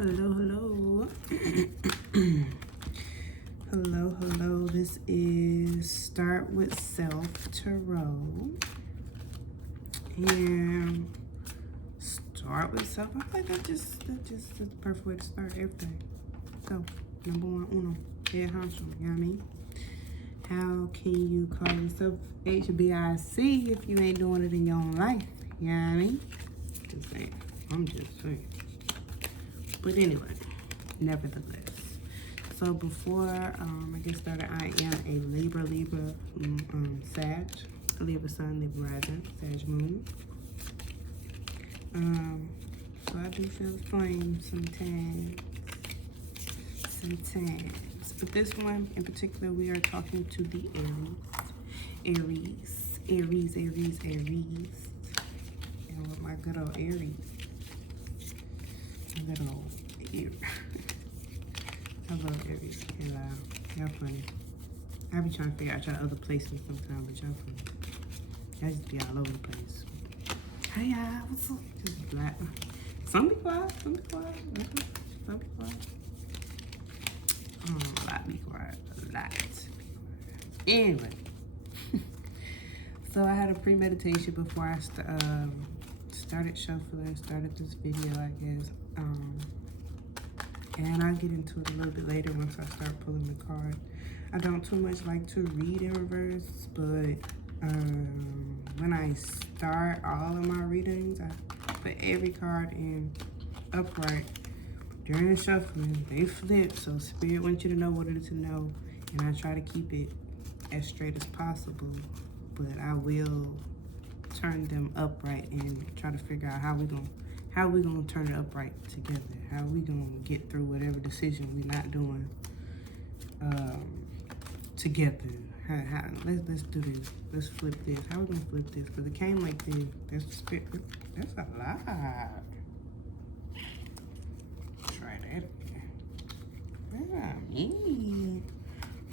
Hello, hello. Hello. This is Start With Self Tarot. And start with self. I think that's just the perfect way to start everything. So, number one, uno, head honcho, you know what I mean? How can you call yourself HBIC if you ain't doing it in your own life? You know what I mean? Just saying. I'm just saying. But anyway, nevertheless. So before I get started, I am a Libra, Sag, Libra Sun, Libra Rising, Sag Moon. So I do feel the flame sometimes. But this one in particular, we are talking to the Aries. And with my good old Aries. Good old Aries. I love Aries. Y'all funny. I be trying to figure out y'all other placements sometimes, but y'all funny. Y'all just be all over the place. Hey y'all, what's up? Just black. Some be quiet. A lot be quiet. Anyway. So I had a pre-meditation before I started shuffling, started this video, I guess. And I'll get into it a little bit later once I start pulling the card. I don't too much like to read in reverse, but when I start all of my readings, I put every card in upright. During the shuffling, they flip, so Spirit wants you to know what it is to know, and I try to keep it as straight as possible, but I will turn them upright and try to figure out how we gonna turn it upright together. How we gonna get through whatever decision we're not doing together. Let's do this. Let's flip this. How we gonna flip this? Because it came like this. That's the spirit. That's a lot. Try that again.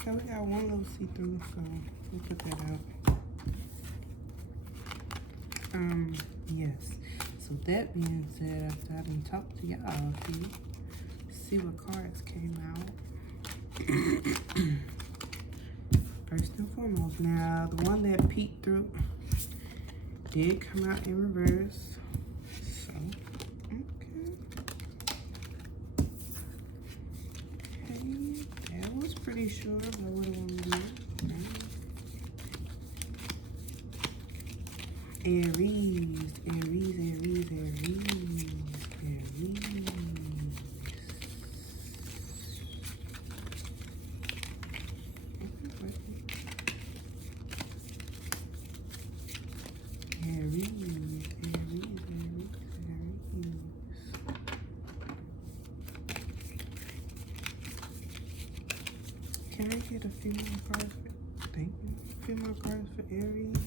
So we got one little see-through, so we'll put that out. Yes. So that being said, after I done talked to y'all, see what cards came out. First and foremost, now the one that peeked through did come out in reverse. So, okay, that was pretty sure about what I want to do. Aries. Can I get a few more cards? Thank you. A few more cards for Aries.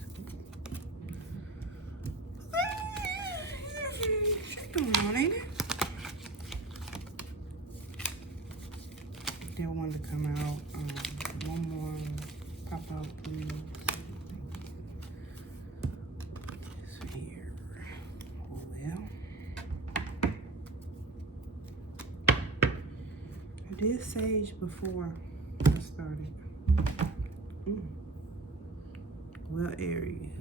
What's going on, ain't it? They want to come out. One more pop out, please. This here. Well, I did Sage before I started. Well, Aries.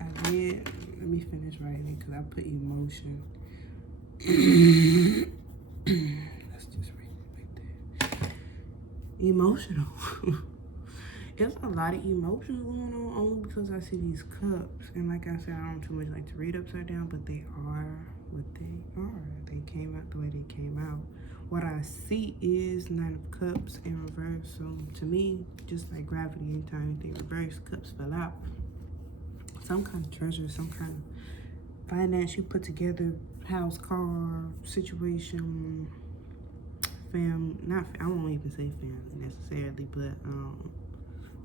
I did. Let me finish writing because I put emotion. Let's just read it like that. Emotional. There's a lot of emotions going on only because I see these cups. And like I said, I don't too much like to read upside down, but they are what they are. They came out the way they came out. What I see is Nine of Cups in reverse. So to me, just like gravity, anytime anything reverse, cups fell out. Some kind of treasure, some kind of finance you put together, house, car, situation, I won't even say family necessarily, but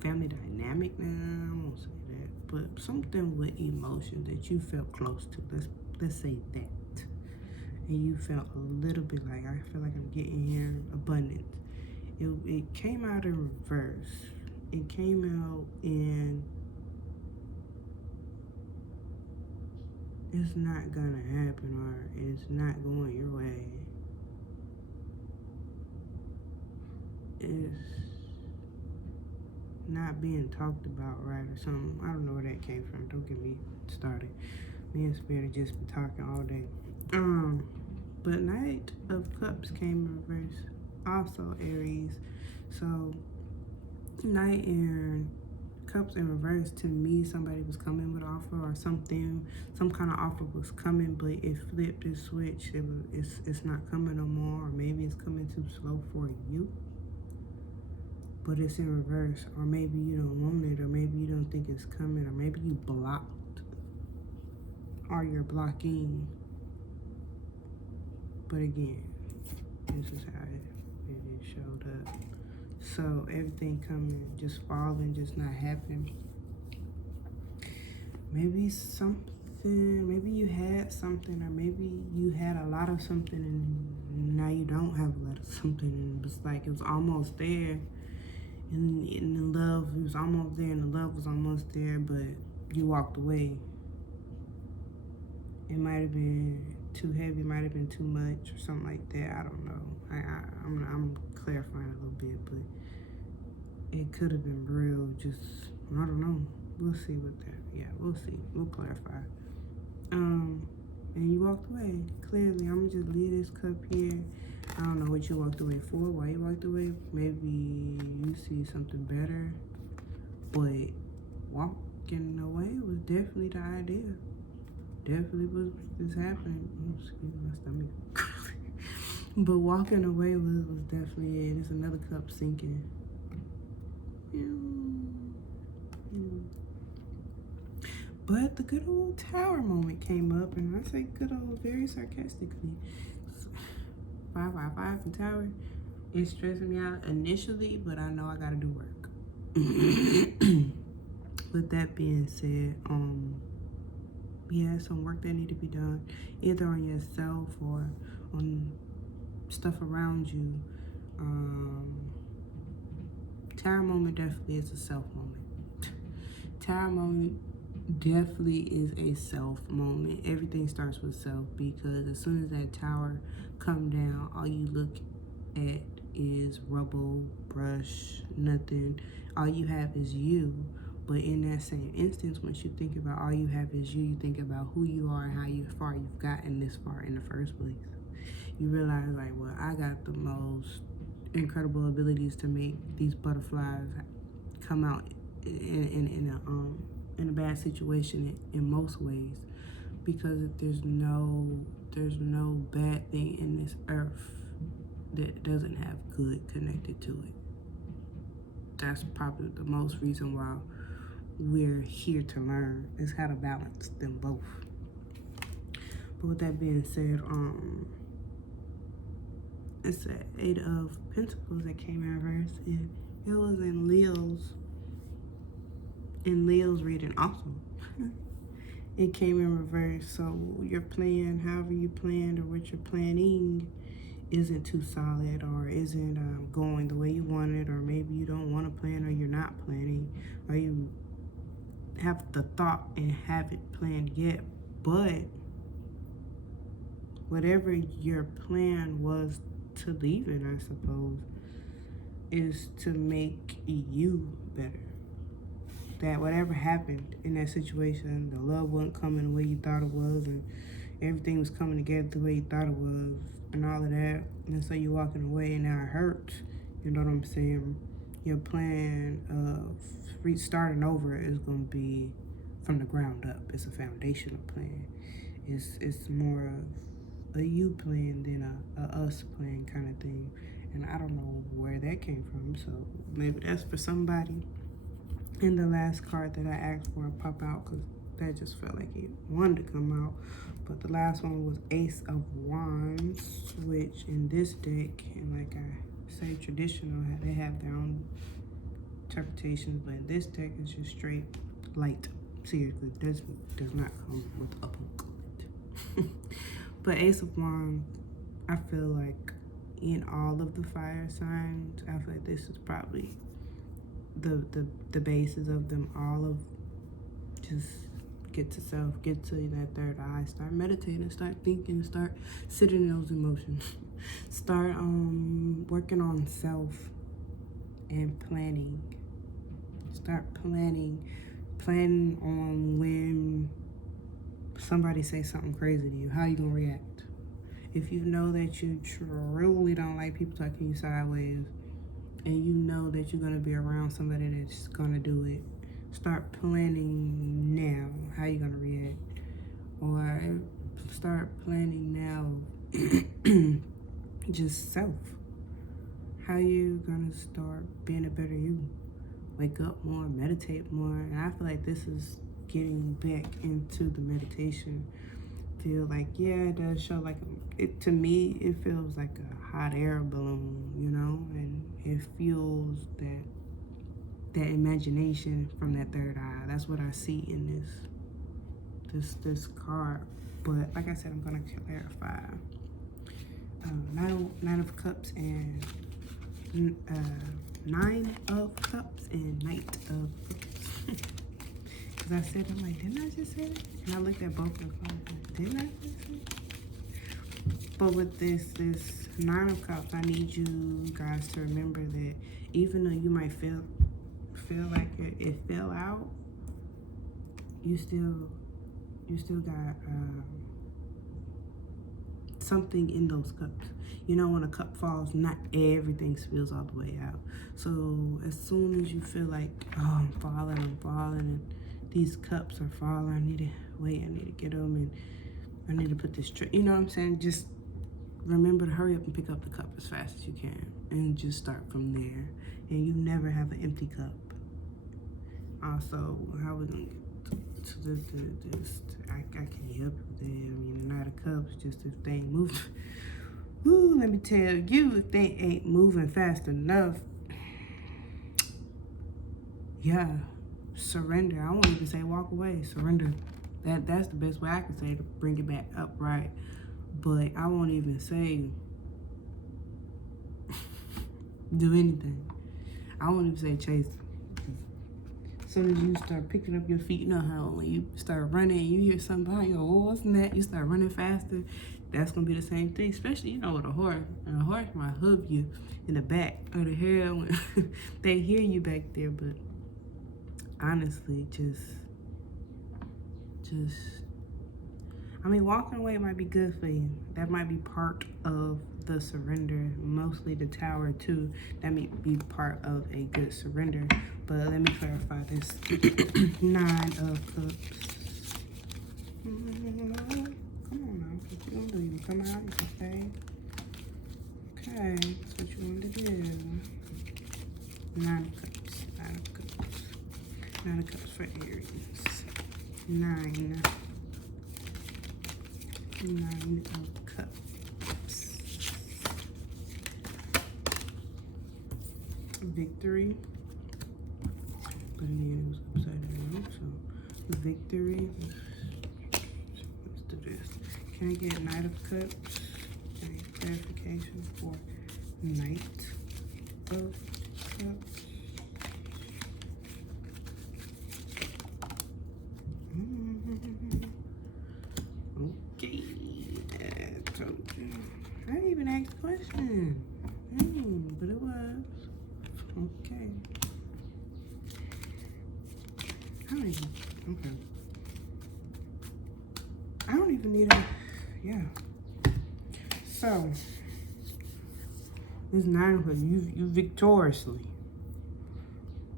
family dynamic now, I won't say that, but something with emotion that you felt close to, let's say that. And you felt a little bit like, I feel like I'm getting here, abundance. It came out in reverse. It came out in, it's not gonna happen, or it's not going your way. is not being talked about right or something. I don't know where that came from. Don't get me started. Me and Spirit have just been talking all day. But Knight of Cups came in reverse. Also Aries. So Knight and Cups in reverse, to me, somebody was coming with an offer or something. Some kind of offer was coming, but it flipped, it switched. It's not coming no more, or maybe it's coming too slow for you. But it's in reverse, or maybe you don't want it, or maybe you don't think it's coming, or maybe you blocked, or you're blocking. But again, this is how it showed up. So everything coming, just falling, just not happening. Maybe something, maybe you had something, or maybe you had a lot of something and now you don't have a lot of something, and it's like it was almost there. And in the love, it was almost there, and the love was almost there, but you walked away. It might have been too heavy, might have been too much, or something like that. I don't know. I'm clarifying a little bit, but it could have been real. Just, I don't know. We'll see what that. Yeah, we'll see. We'll clarify. And you walked away. Clearly, I'm gonna just leave this cup here. I don't know what you walked away for, why you walked away. Maybe you see something better, but walking away was definitely the idea. Definitely was this happening. Oh, excuse my stomach. But walking away was definitely it. It's another cup sinking. But the good old tower moment came up, and I say good old very sarcastically. 555 and tower. It's stressing me out initially, but I know I gotta do work. With that being said, yeah, some work that need to be done, either on yourself or on stuff around you. Tower moment definitely is a self moment. Tower moment definitely is a self moment. Everything starts with self, because as soon as that tower come down, all you look at is rubble, brush, nothing. All you have is you. But in that same instance, once you think about all you have is you think about who you are and how far you've gotten this far in the first place. You realize, like, well, I got the most incredible abilities to make these butterflies come out in a bad situation in most ways, because there's no bad thing in this earth that doesn't have good connected to it. That's probably the most reason why we're here to learn, is how to balance them both. But with that being said, it's the 8 of Pentacles that came in reverse. It was in Leo's reading also. It came in reverse. So your plan, however you planned or what you're planning, isn't too solid, or isn't going the way you wanted, or maybe you don't want to plan, or you're not planning, or you have the thought and haven't planned yet. But whatever your plan was to leave it, I suppose, is to make you better. That whatever happened in that situation, the love wasn't coming the way you thought it was, and everything was coming together the way you thought it was, and all of that. And so you're walking away, and now it hurts. You know what I'm saying? Your plan of restarting over is going to be from the ground up. It's a foundational plan. It's more of a you plan than a us plan kind of thing. And I don't know where that came from, so maybe that's for somebody. And the last card that I asked for pop out, because that just felt like it wanted to come out. But the last one was Ace of Wands, which in this deck, and like I say, traditional, they have their own interpretations, but in this deck is just straight light. Seriously, does not come with a booklet. But Ace of Wands, I feel like in all of the fire signs, I feel like this is probably the basis of them all. Of just get to self, get to that third eye, start meditating, start thinking, start sitting in those emotions, start working on self, and planning. Start planning. Plan on when somebody says something crazy to you. How you gonna react? If you know that you truly don't like people talking you sideways, and you know that you're gonna be around somebody that's gonna do it, start planning now how you gonna react. Or start planning now just self. How you gonna start being a better you? Wake up more, meditate more. And I feel like this is getting back into the meditation. Feel like, yeah, it does show like, it to me, it feels like a hot air balloon, you know? And it fuels that imagination from that third eye. That's what I see in this card. But like I said, I'm gonna clarify. Nine of Cups and Nine of Cups and Knight of Cups. Because I said, I'm like, didn't I just say that? And I looked at both of them. Didn't I just say that? But with this Nine of Cups, I need you guys to remember that even though you might feel like it fell out, you still got something in those cups. You know, when a cup falls, not everything spills all the way out. So as soon as you feel like, oh, I'm falling, and these cups are falling, I need to get them, and I need to put this, you know what I'm saying? Just remember to hurry up and pick up the cup as fast as you can, and just start from there. And you never have an empty cup. Also, how we gonna get to this? I can't help you with that. I mean, the Knight of Cups, just if they ain't moving. Ooh, let me tell you, if they ain't moving fast enough, yeah, surrender. I won't even say walk away, surrender. That's the best way I can say to bring it back upright. But I won't even say do anything. I won't even say chase. As soon as you start picking up your feet, you know how when you start running, you hear something behind you, oh, what's that? You start running faster. That's gonna be the same thing, especially, you know, with a horse. And a horse might hug you in the back or the hair when they hear you back there. But honestly, I mean, walking away might be good for you. That might be part of the surrender. Mostly the Tower too. That might be part of a good surrender. But let me clarify this. Nine of Cups. Come on now. What you gonna do? You gonna come out? You can stay? Okay, that's what you want to do. Nine of Cups. Nine of Cups. Nine of Cups for Aries. Nine of Cups. Victory. But again, it was upside down. So, victory. Let's do this. Can I get Knight of Cups? Can I get clarification for Knight of Cups? Okay, I told you. I didn't even ask the question. But it was. Okay. Okay. I don't even need a, yeah. So, this Nine of Cups, you victoriously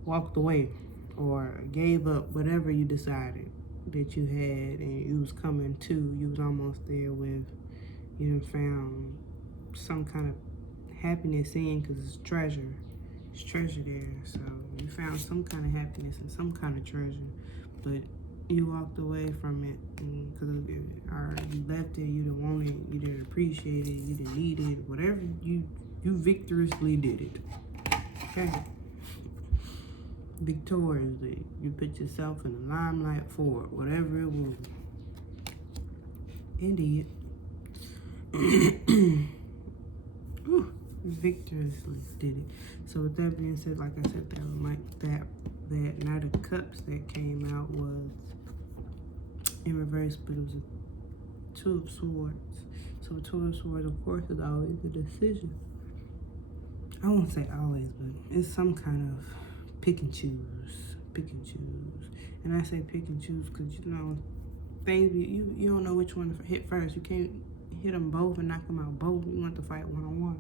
walked away or gave up whatever you decided that you had, and you was coming to, you was almost there with, you done found some kind of happiness in, because it's treasure. It's treasure there. So you found some kind of happiness and some kind of treasure, but you walked away from it because you left it, you didn't want it, you didn't appreciate it, you didn't need it, whatever, you victoriously did it. Okay. Victoriously, you put yourself in the limelight for it, whatever it was. Indeed. Victoriously did it. So with that being said, like I said, that Knight of Cups that came out was in reverse, but it was a Two of Swords. So a Two of Swords, of course, is always a decision. I won't say always, but it's some kind of pick and choose, pick and choose. And I say pick and choose because, you know, things you don't know which one to hit first. You can't hit them both and knock them out both. You want to fight one-on-one.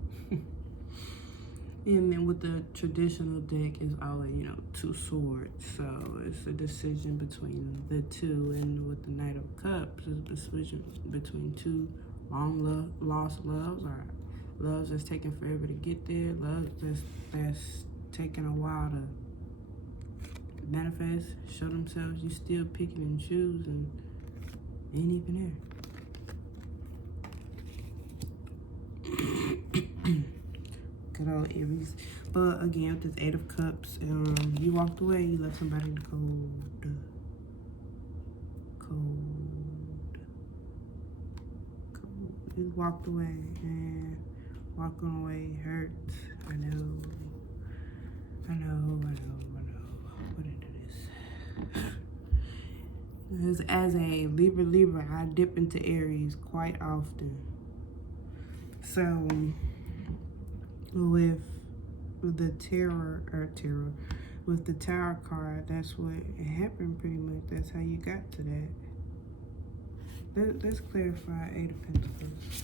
And then with the traditional deck, it's always, you know, 2 swords. So it's a decision between the two. And with the Knight of Cups, it's a decision between 2 lost loves, or loves that's taking forever to get there, loves that's taking a while to manifest, show themselves. You still picking and choosing, ain't even there. Good old Aries. But again, with this 8 of Cups, you walked away, you left somebody in the cold. You walked away, and walking away hurts. I know. What it is. As a Libra, I dip into Aries quite often. So with the with the Tower card, that's what happened pretty much. That's how you got to that. Let's clarify 8 of Pentacles.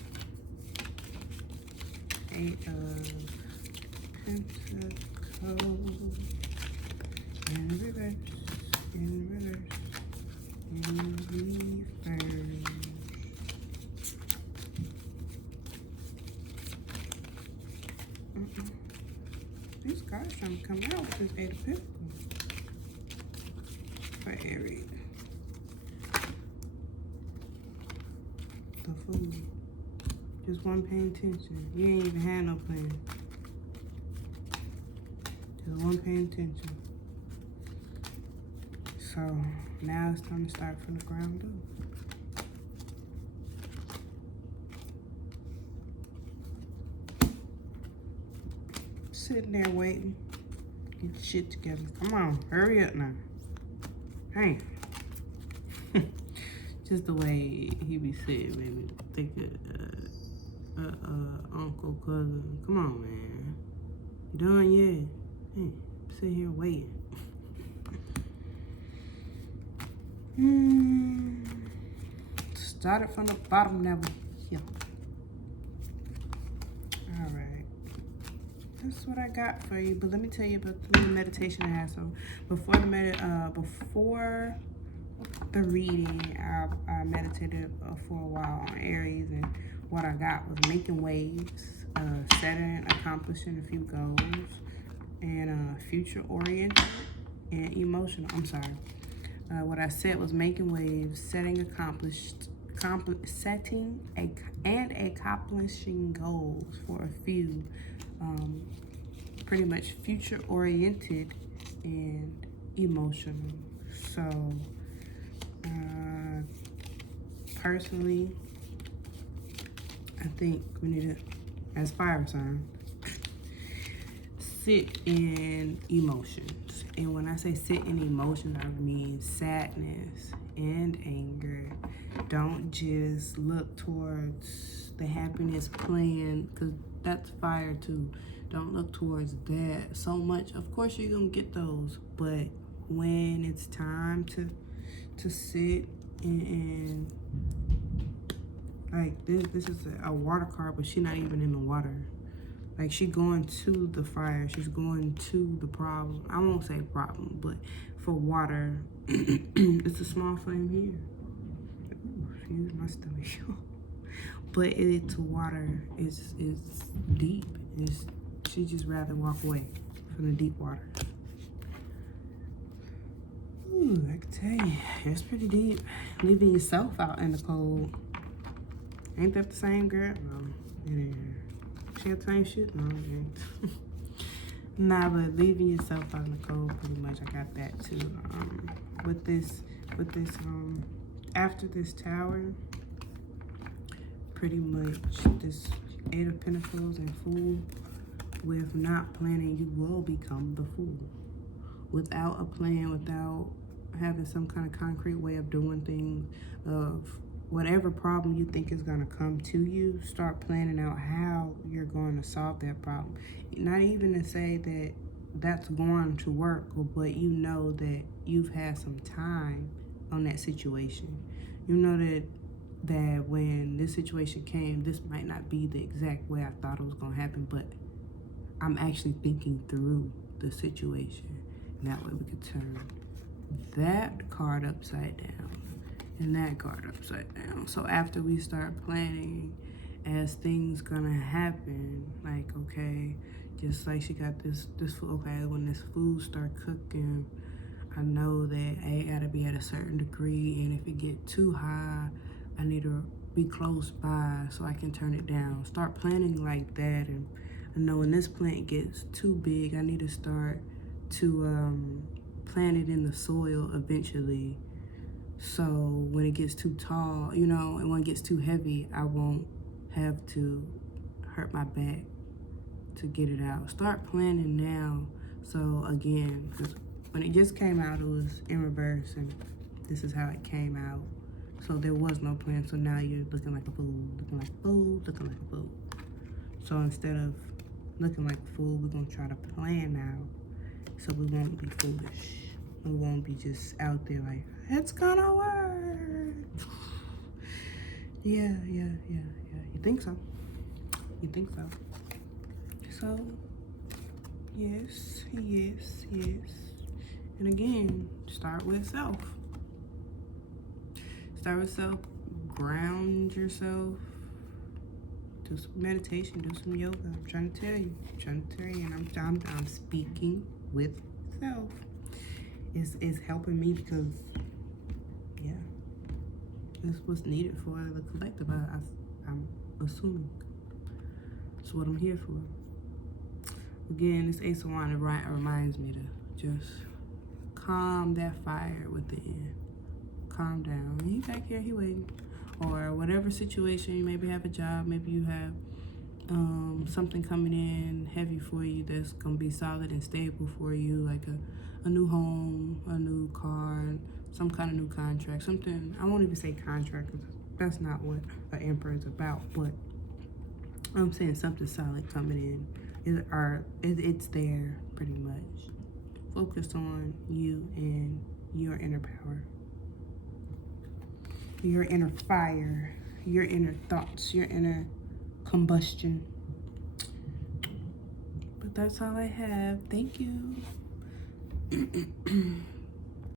8 of Pentacles. In reverse. In reverse. This card's trying to come out with this 8 of Pentacles for Aries. The Fool. Just one paying attention. You ain't even had no plan. Just one paying attention. So now it's time to start from the ground up. Sitting there waiting. Get your shit together. Come on, hurry up now. Hey. Just the way he be sitting made me think of uncle, cousin. Come on, man. You done yet? Hey, sit here waiting. Started from the bottom level. Yeah. All right. That's what I got for you. But let me tell you about the meditation I had. So before the reading, I meditated for a while on Aries, and what I got was making waves, setting, accomplishing a few goals, and future oriented and emotional. I'm sorry. What I said was making waves, setting accomplishing goals for a few, pretty much future oriented and emotional. So personally, I think we need to, as fire signs, sit in emotions. And when I say sit in emotions, I mean sadness and anger. Don't just look towards the happiness plan, because that's fire too. Don't look towards that so much. Of course you're gonna get those, but when it's time to sit and like this is a water card, but she's not even in the water. Like, she's going to the fire. She's going to the problem. I won't say problem, but for water, it's a small flame here. Ooh, excuse my stomach. But it's water. It's deep. She just rather walk away from the deep water. Ooh, I can tell you, it's pretty deep. Leaving yourself out in the cold. Ain't that the same, girl? No, it ain't. She got the same shit? No, it ain't. Nah, but leaving yourself out in the cold, pretty much, I got that too. With this, after this tower, pretty much this 8 of Pentacles and Fool, with not planning, you will become the Fool. Without a plan, without having some kind of concrete way of doing things, of whatever problem you think is going to come to you, start planning out how you're going to solve that problem. Not even to say that that's going to work, but you know that you've had some time on that situation. You know that when this situation came, this might not be the exact way I thought it was going to happen, but I'm actually thinking through the situation. And that way we could turn that card upside down and that card upside down. So after we start planning as things gonna happen, like, okay, just like she got this food, okay, when this food start cooking, I know that I gotta be at a certain degree, and if it get too high, I need to be close by so I can turn it down. Start planning like that. And I know when this plant gets too big, I need to start to plant it in the soil eventually. So when it gets too tall, you know, and when it gets too heavy, I won't have to hurt my back to get it out. Start planning now. So again, because when it just came out, it was in reverse, and this is how it came out. So there was no plan. So now you're looking like a fool, looking like a fool, looking like a fool. So instead of looking like a fool, we're gonna try to plan now, so we won't be foolish. We won't be just out there like, it's gonna work. Yeah. You think so? You think so? So, yes. And again, start with self. Start with self. Ground yourself. Do some meditation. Do some yoga. I'm trying to tell you. And I'm speaking with self. Is helping me because, yeah, it's what's needed for the collective. I'm assuming it's what I'm here for. Again, this Ace of Wands reminds me to just calm that fire within. Calm down. He back here, he waiting. Or whatever situation, you maybe have a job, maybe you have something coming in heavy for you that's gonna be solid and stable for you, like a new home, a new car, some kind of new contract, something. I won't even say contract because that's not what an Emperor is about, but I'm saying something solid coming in. It's there pretty much. Focus on you and your inner power, your inner fire, your inner thoughts, your inner combustion. But that's all I have. Thank you.